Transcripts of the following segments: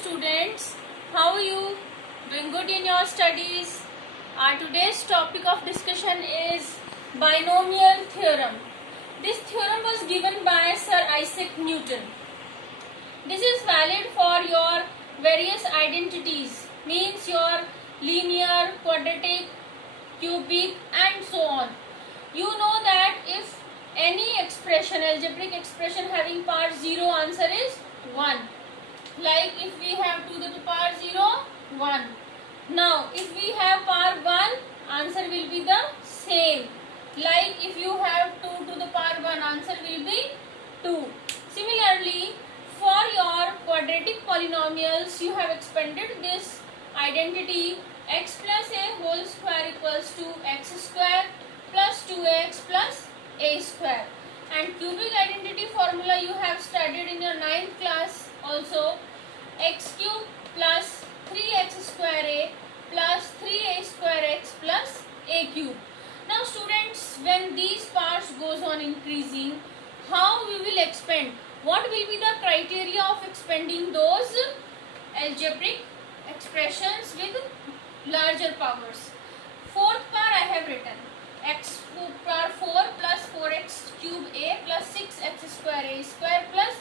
students, how are you? Doing good in your studies? Our today's topic of discussion is binomial theorem. This theorem was given by Sir Isaac Newton. This is valid for your various identities, means your linear, quadratic, cubic and so on. You know that if any expression, algebraic expression having power 0, answer is 1. Like if we have 2 to the power 0, 1. Now if we have power 1, answer will be the same. Like if you have 2 to the power 1, answer will be 2. Similarly, for your quadratic polynomials, you have expanded this identity x plus a whole square equals to x square plus 2x plus a square. And cubic identity formula you have studied in your 9th class also, x cube plus 3x square a plus 3a square x plus a cube. Now students, when these parts goes on increasing, how we will expand? What will be the criteria of expanding those algebraic expressions with larger powers? Fourth part I have written x power 4 plus 4x cube a plus 6x square a square plus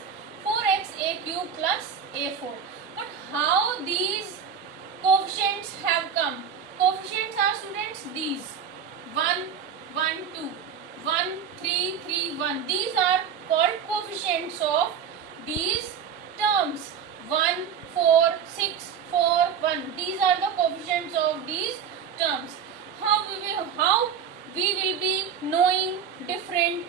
4x a cube plus a4. But how these coefficients have come? Coefficients are students these 1, 1, 2, 1, 3, 3, 1. These are called coefficients of these terms. 1, 4, 6, 4, 1. These are the coefficients of these terms. How we will be knowing different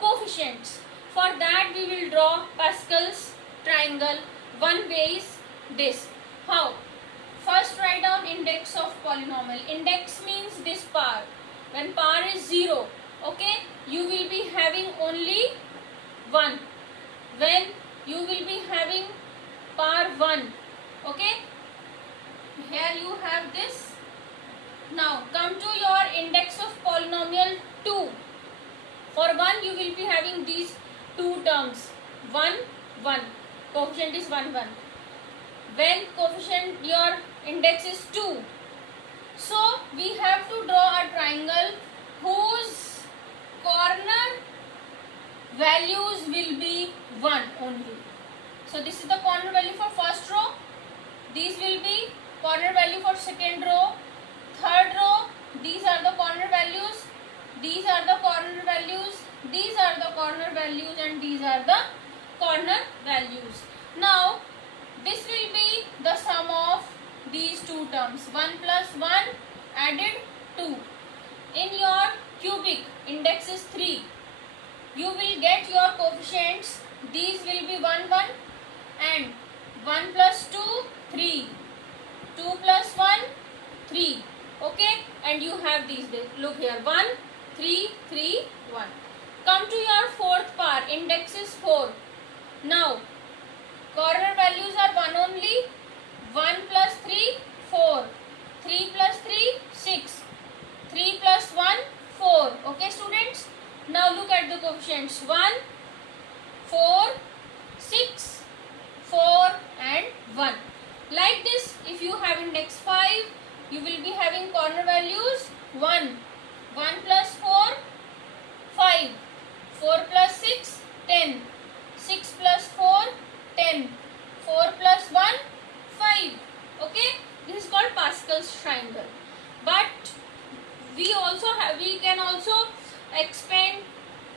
coefficients? For that we will draw Pascal's triangle. One way is this. How? First write down index of polynomial. Index means this power. When power is 0, okay, you will be having only 1. When you will be having power 1, okay, here you have this. Now come to your index of polynomial 2. For 1 you will be having these two terms 1, 1. Coefficient is 1, 1. When coefficient your index is 2, so we have to draw a triangle whose corner values will be 1 only. So this is the corner value for first row. These will be corner value for second row. Third row, these are the corner values. These are the corner values. These are the corner values and these are the corner values. Now this will be the sum of these two terms. 1 plus 1 added 2. In your cubic, index is 3. You will get your coefficients. These will be 1, 1 and 1 plus 2, 3. 2 plus 1, 3. Okay, and you have these. Look here, 1, 3, 3, 1. Come to your fourth part. Index is 4. Now, corner values are 1 only. 1 plus 3, 4. 3 plus 3, 6. 3 plus 1, 4. Okay, students? Now look at the coefficients. 1, 4, 6, 4 and 1. Like this, if you have index 5, you will be having corner values 1. 1 plus 4, 5. 4 plus 6, 10. 6 plus 4, 10. 4 plus 1, 5. Okay, this is called Pascal's triangle. But we can also expand,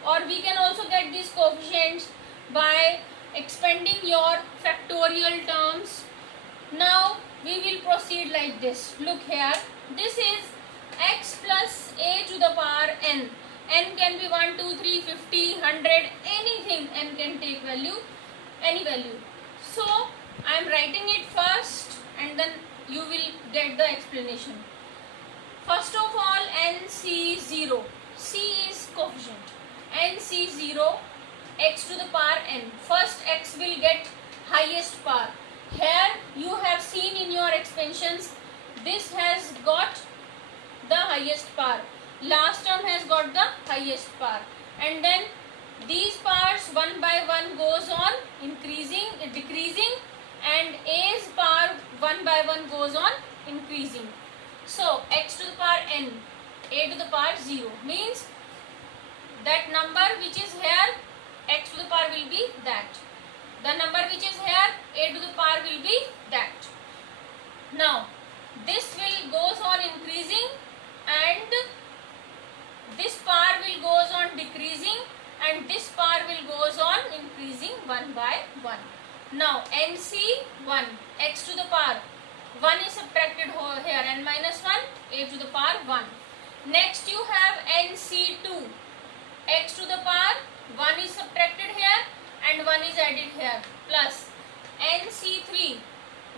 or we can also get these coefficients by expanding your factorial terms. Now we will proceed like this. Look here, this is x plus a to the power n. N can be 1, 2, 3, 50, 100, anything n can take value, any value. So I am writing it first and then you will get the explanation. First of all, NC0. C is coefficient. NC0, x to the power n. First x will get highest power. Here you have seen in your expansions, this has got the highest power. Last term has got the highest power. And then these powers one by one goes on increasing, decreasing, and a's power one by one goes on increasing. So x to the power n, a to the power 0 means that number which is here, x to the power will be that. The number which is here, a to the power will be that. Now this will goes on increasing and this power will goes on decreasing and this power will goes on increasing one by one. Now NC1, x to the power 1 is subtracted here, n minus 1, a to the power 1. Next you have NC2, x to the power 1 is subtracted here and 1 is added here, plus NC3,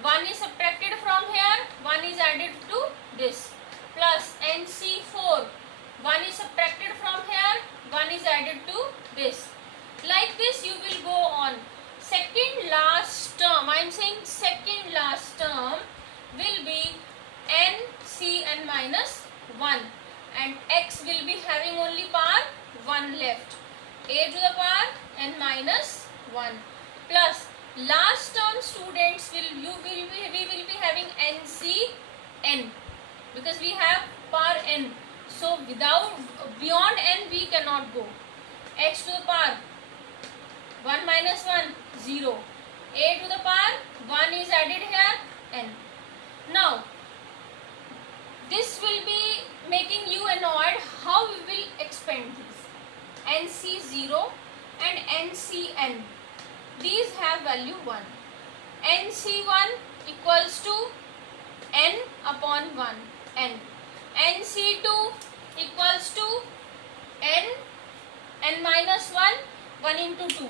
1 is subtracted from here, 1 is added to this, plus NC4, 1 is subtracted from here, 1 is added to this. Like this you will go on. Second last term, I am saying second last term will be NCn minus 1 and x will be having only power 1 left, a to the power n minus 1, plus last term students we will be having NCn because we have power n, so without beyond n we cannot go. X to the power 1 minus 1, 0, a to the power 1 is added here, n. Now this will be making you annoyed how we will expand these. NC0 and NCn, these have value 1. NC1 equals to n upon 1, n. NC2 equals to n minus 1, 1 into 2.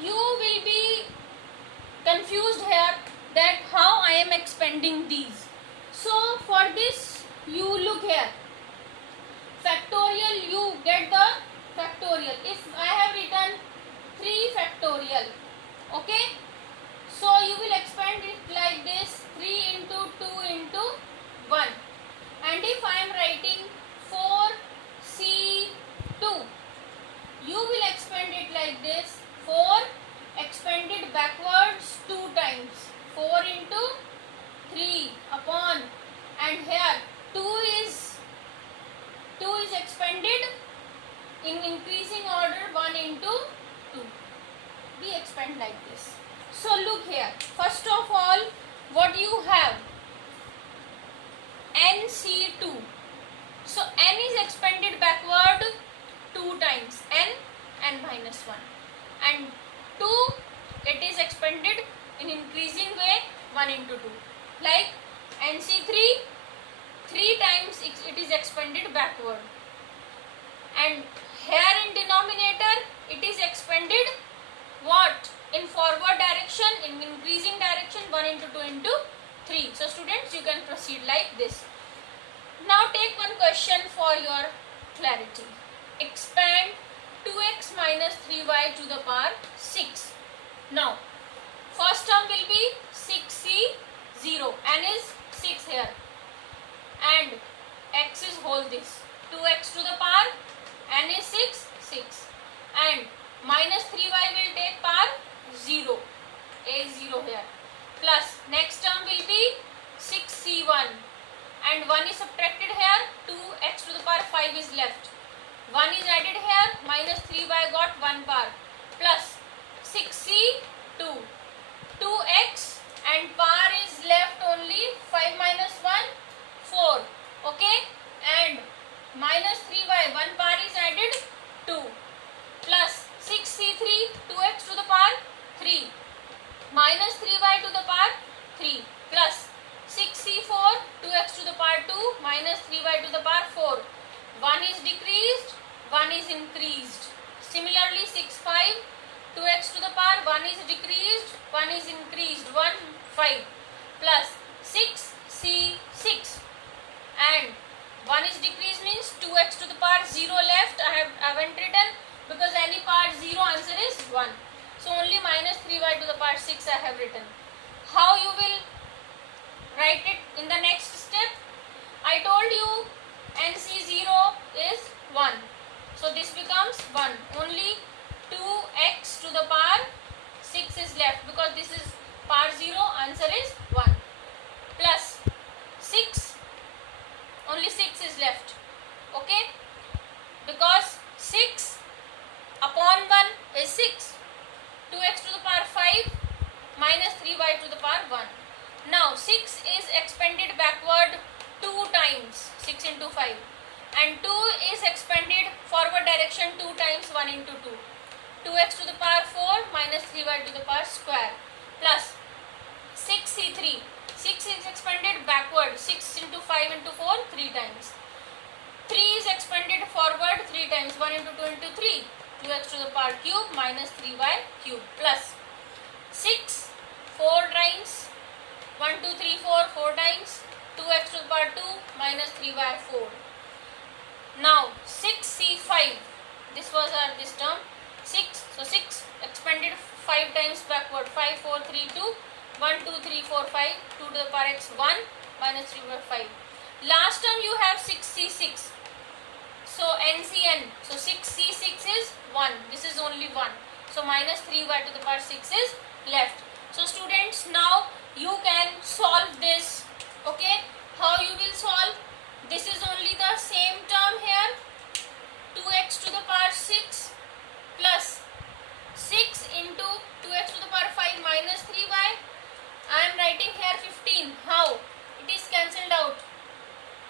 You will be confused here that how I am expanding these. So for this you look here, factorial, you get the factorial. If I have written 3 factorial, okay, so you will expand it like this, 3 into 2 into 1. And if I am writing 4C2, you will expand it like this, 4 expanded backwards 2 times, 4 into 3 upon, and here 2 is expanded in increasing order 1 into 2. We expand like this. So look here, first of all what you have, NC2. So n is expanded backward 2 times, n minus 1, and 2 it is expanded in increasing way 1 into 2. Like NC3, 3 times it is expanded backward, and here in denominator it is expanded what? In forward direction, in increasing direction 1 into 2 into 3. So students, you can proceed like this. Now take one question for your clarity. Expand 2x minus 3y to the power 6. Now first term will be 6c0, n is 6 here, and x is whole this, 2x to the power, n is 6, 6, and minus 3y will take power 0, a 0 here, plus next term will be 6c1, and 1 is subtracted here, 2x to the power 5 is left, 1 is added here, minus 3y got 1 power, plus 6c2, 2x, and power is left only 5 minus 1, 4, okay, and minus 3y, 1 power is added 2, plus 6c3, 2x to the power 3, minus 3y to the power 3, plus 6c4, 2x to the power 2, minus 3y to the power 4, 1 is decreased, 1 is increased. Similarly 6, 5, 2x to the power 1 is decreased, 1 is increased, 1, 5, plus 6c6, and 1 is decreased means 2x to the power 0 left. I haven't written because any part 0 answer is 1. So only minus 3y to the power 6 I have written. How you will write it in the next step? I told you NC0 is 1. So this becomes 1. Only 2x to the power 6 is left because this is power 0, answer is 1. 3y to the power 1. Now 6 is expanded backward 2 times, 6 into 5, and 2 is expanded forward direction 2 times, 1 into 2. 2x to the power 4 minus 3y to the power square plus 6c3. 6 is expanded backward 6 into 5 into 4 3 times. 3 is expanded forward 3 times, 1 into 2 into 3. 2x to the power cube minus 3y cube plus 6 4 times, 1 2 3 4 4 times, 2x to the power 2 minus 3y 4. Now 6c5, this was our this term 6, so 6 expanded 5 times backward, 5 4 3 2, 1 2 3 4 5, 2 to the power x 1 minus 3 by 5. Last term you have 6c6, so NCN, so 6c6 is 1, this is only 1, so minus 3y to the power 6 is left. So students, now you can solve this. Okay, how you will solve? This is only the same term here, 2x to the power 6 plus 6 into 2x to the power 5 minus 3y. I am writing here 15. How? It is cancelled out.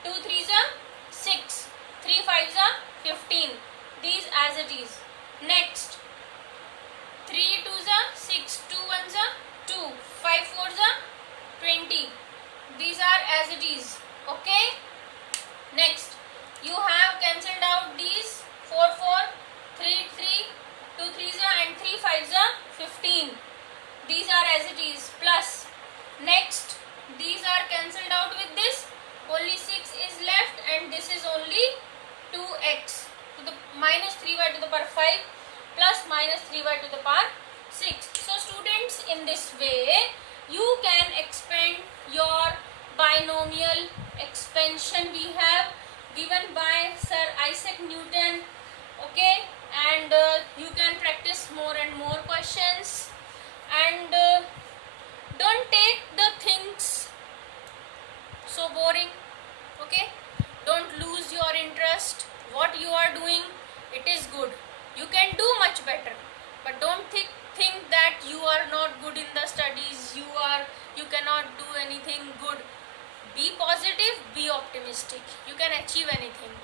2 3s are 6, 3 5s are 15. These as it is. Next, 3 2s are 6, 2 1s are 2, 5 4s are 20. These are as it is. Okay. Next, you have cancelled out these 4 4, 3 3, 2 3s are and 3 5s are 15. These are as it is plus. Next, these are cancelled out with this. Only 6 is left and this is only 2x to the minus 3y to the power 5 plus minus 3y to the power 6. So students, in this way you can expand your binomial expansion we have given by Sir Isaac Newton. Okay, and you can practice more and more questions, and don't take the things so boring. Okay, don't lose your interest. What you are doing, it is good, you can do much better, but don't think that you are not good in the studies, you cannot do anything good. Be positive, be optimistic, you can achieve anything.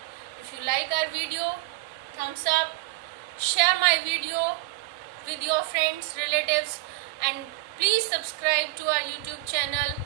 If you like our video, thumbs up, share my video with your friends, relatives, and please subscribe to our YouTube channel